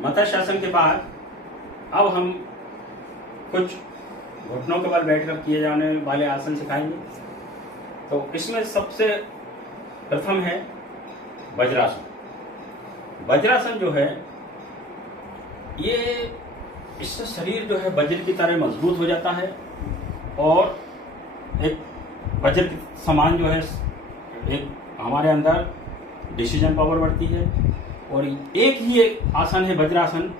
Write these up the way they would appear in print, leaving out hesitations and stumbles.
मत्स्य आसन के बाद अब हम कुछ घुटनों के बल बैठकर किए जाने वाले आसन सिखाएंगे। तो इसमें सबसे प्रथम है वज्रासन। वज्रासन जो है ये, इससे शरीर जो है वज्र की तरह मजबूत हो जाता है और एक वज्र के समान जो है एक हमारे अंदर डिसीजन पावर बढ़ती है। और एक ही एक आसन है वज्रासन,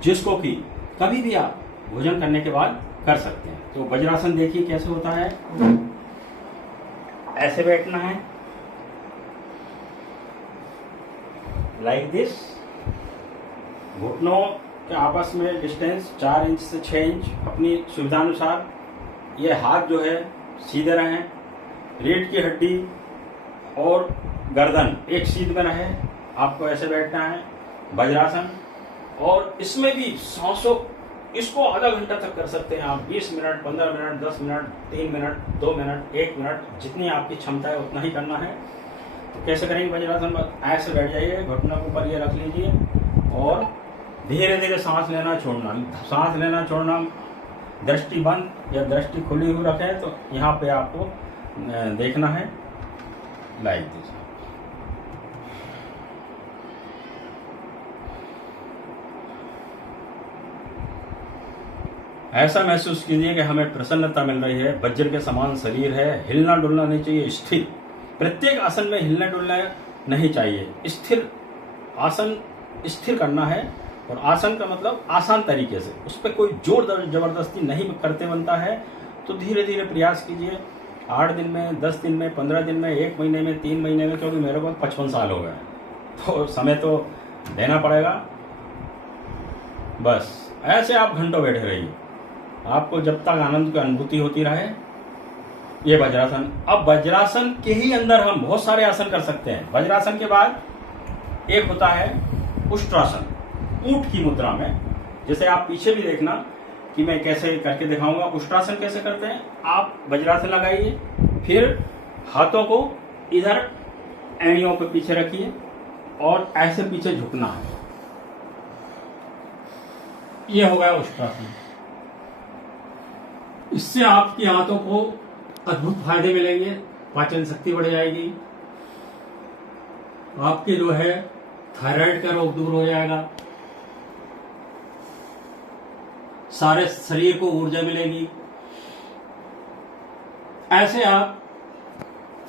जिसको कि कभी भी आप भोजन करने के बाद कर सकते हैं। तो वज्रासन देखिए कैसे होता है। ऐसे बैठना है, लाइक दिस। घुटनों के आपस में डिस्टेंस 4 इंच से 6 इंच अपनी सुविधानुसार। ये हाथ जो है सीधे रहें, रीढ़ की हड्डी और गर्दन एक सीध में रहे। आपको ऐसे बैठना है वज्रासन। और इसमें भी सांसों, इसको आधा घंटा तक कर सकते हैं आप। 20 minute, 15 minute, 10 minute, 3 minute, 2 minute, 1 minute, जितनी आपकी क्षमता है उतना ही करना है। तो कैसे करेंगे वज्रासन? ऐसे बैठ जाइए, घुटनों के ऊपर ये रख लीजिए और धीरे धीरे सांस लेना छोड़ना। सांस लेना छोड़ना, दृष्टि बंद या दृष्टि खुली हुई रखें। तो यहाँ पे आपको देखना है लाइक दिस। ऐसा महसूस कीजिए कि हमें प्रसन्नता मिल रही है, वज्र के समान शरीर है, हिलना डुलना नहीं चाहिए, स्थिर। प्रत्येक आसन में हिलना डुलना नहीं चाहिए, स्थिर आसन स्थिर करना है। और आसन का मतलब आसान तरीके से, उस पर कोई जोर जबरदस्ती नहीं करते बनता है। तो धीरे धीरे प्रयास कीजिए। 8 दिन में, 10 दिन में, 15 दिन में, 1 महीने में, 3 महीने में, क्योंकि मेरे को 55 साल हो गए तो समय तो देना पड़ेगा। बस ऐसे आप घंटों बैठे रहिए, आपको जब तक आनंद की अनुभूति होती रहे। ये वज्रासन। अब वज्रासन के ही अंदर हम बहुत सारे आसन कर सकते हैं। वज्रासन के बाद एक होता है उष्ट्रासन, ऊंट की मुद्रा में। जैसे आप पीछे भी देखना कि मैं कैसे करके दिखाऊंगा। उष्ट्रासन कैसे करते हैं? आप वज्रासन लगाइए, फिर हाथों को इधर एड़ियों पे पीछे रखिए और ऐसे पीछे झुकना है। ये हो गया उष्ट्रासन। इससे आपकी हाथों को अद्भुत फायदे मिलेंगे। पाचन शक्ति बढ़ जाएगी, आपके जो है थायराइड का रोग दूर हो जाएगा, सारे शरीर को ऊर्जा मिलेगी। ऐसे आप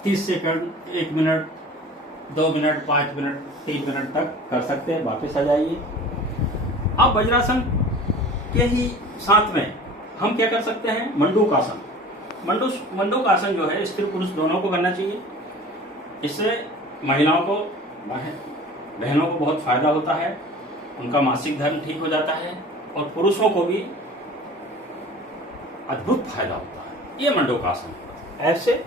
30 second, 1 minute, 2 minute, 5 minute, 3 minute तक कर सकते हैं। वापस आ जाइए। अब वज्रासन के ही साथ में हम क्या कर सकते हैं? मंडूकासन। मंडूकासन जो है स्त्री पुरुष दोनों को करना चाहिए। इससे महिलाओं को, बहनों को बहुत फायदा होता है, उनका मासिक धर्म ठीक हो जाता है और पुरुषों को भी अद्भुत फायदा होता है। ये मंडूकासन। ऐसे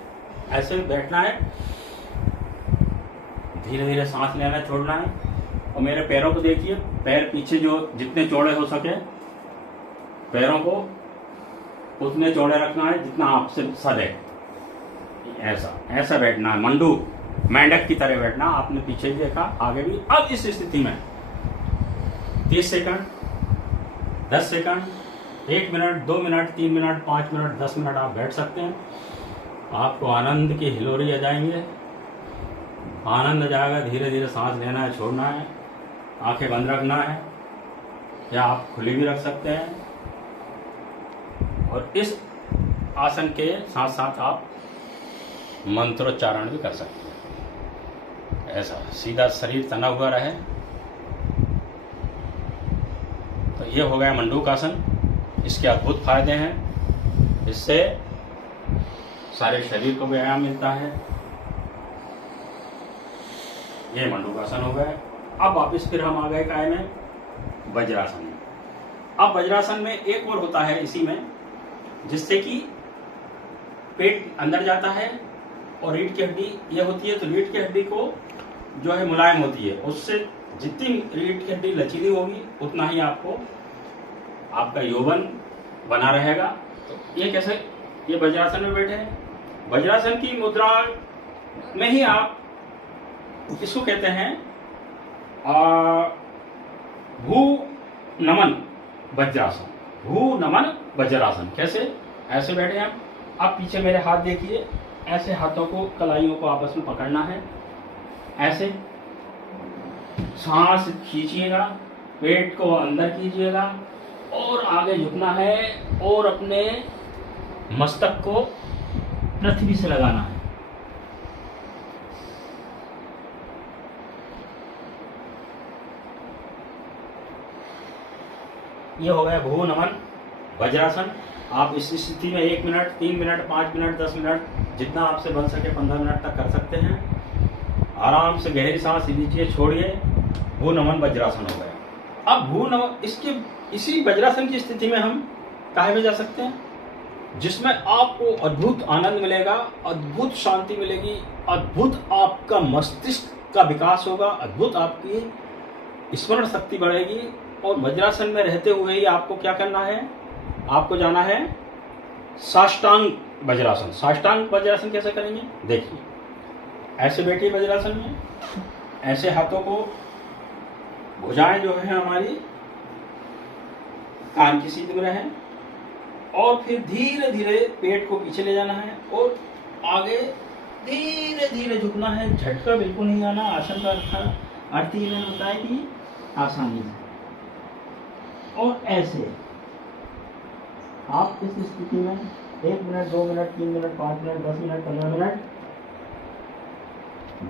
ऐसे बैठना है, धीरे धीरे सांस लेना छोड़ना है। और मेरे पैरों को देखिए, पैर पीछे जो जितने चौड़े हो सके, पैरों को उतने चौड़े रखना है जितना आपसे सदे। ऐसा ऐसा बैठना है, मेंढक की तरह बैठना। आपने पीछे देखा, आगे भी। अब इस स्थिति में 30 second, 10 second, 1 minute, 2 minute, 3 minute, 5 minute, 10 minute आप बैठ सकते हैं। आपको आनंद की हिलोरी आ जाएंगे, आनंद आ जाएगा। धीरे धीरे सांस लेना है, छोड़ना है, आंखें बंद रखना है या आप खुली भी रख सकते हैं। और इस आसन के साथ साथ आप मंत्रोच्चारण भी कर सकते हैं। ऐसा सीधा शरीर तना हुआ रहे। तो ये हो गया मंडूकासन। इसके अद्भुत फायदे हैं। इससे सारे शरीर को व्यायाम मिलता है। ये मंडूकासन हो गया। अब वापिस फिर हम आ गए काय में? वज्रासन में। अब वज्रासन में एक और होता है इसी में, जिससे कि पेट अंदर जाता है और रीढ़ की हड्डी ये होती है। तो रीढ़ की हड्डी को जो है मुलायम होती है, उससे जितनी रीढ़ की हड्डी लचीली होगी उतना ही आपको आपका यौवन बना रहेगा। तो ये कैसे? ये वज्रासन में बैठे हैं। वज्रासन की मुद्रा में ही आप इसको कहते हैं भू नमन वज्रासन। भू नमन वज्रासन कैसे? ऐसे बैठे हैं आप पीछे मेरे हाथ देखिए, ऐसे हाथों को कलाइयों को आपस में पकड़ना है, ऐसे सांस खींचिएगा, पेट को अंदर कीजिएगा और आगे झुकना है और अपने मस्तक को पृथ्वी से लगाना है। ये हो गया भू नमन वज्रासन। आप इस स्थिति में 1 मिनट, 3 मिनट, 5 मिनट, 10 मिनट, जितना आपसे बन सके 15 मिनट तक कर सकते हैं। आराम से गहरी सांस लीजिए, छोड़िए। भू नमन वज्रासन हो गया। अब भू नमन, इसी वज्रासन की स्थिति में हम काहे में जा सकते हैं, जिसमें आपको अद्भुत आनंद मिलेगा, अद्भुत शांति मिलेगी, अद्भुत आपका मस्तिष्क का विकास होगा, अद्भुत आपकी स्मरण शक्ति बढ़ेगी। और वज्रासन में रहते हुए ही आपको क्या करना है, आपको जाना है साष्टांग वज्रासन। साष्टांग वज्रासन कैसे करेंगे देखिए, ऐसे बैठिए वज्रासन में, ऐसे हाथों को, भुजाएं जो है हमारी कान की सीध में रहें और फिर धीरे धीरे पेट को पीछे ले जाना है और आगे धीरे धीरे झुकना है। झटका बिल्कुल नहीं आना। आसन का अर्थ ये मैंने बताया कि आसानी से। और ऐसे आप इस स्थिति में 1 minute, 2 minute, 3 minute, 5 minute, 10 minute, 15 minute,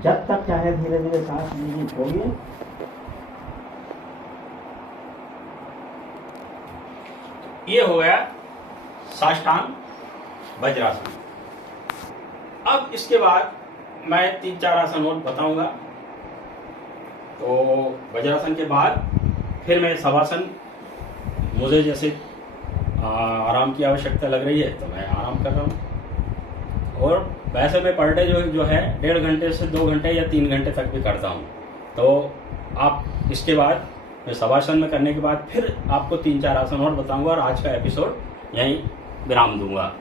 जब तक चाहे धीरे धीरे सांस लीजिए, छोड़िए। ये हो गया साष्टांग वज्रासन। अब इसके बाद मैं 3-4 आसन और बताऊंगा। तो वज्रासन के बाद फिर मैं शवासन, मुझे जैसे आराम की आवश्यकता लग रही है तो मैं आराम कर रहा हूँ। और वैसे मैं पर डे जो है 1.5 घंटे से 2 घंटे या 3 घंटे तक भी करता हूँ। तो आप इसके बाद मैं शवासन में करने के बाद फिर आपको 3-4 आसन और बताऊंगा और आज का एपिसोड यहीं विराम दूंगा।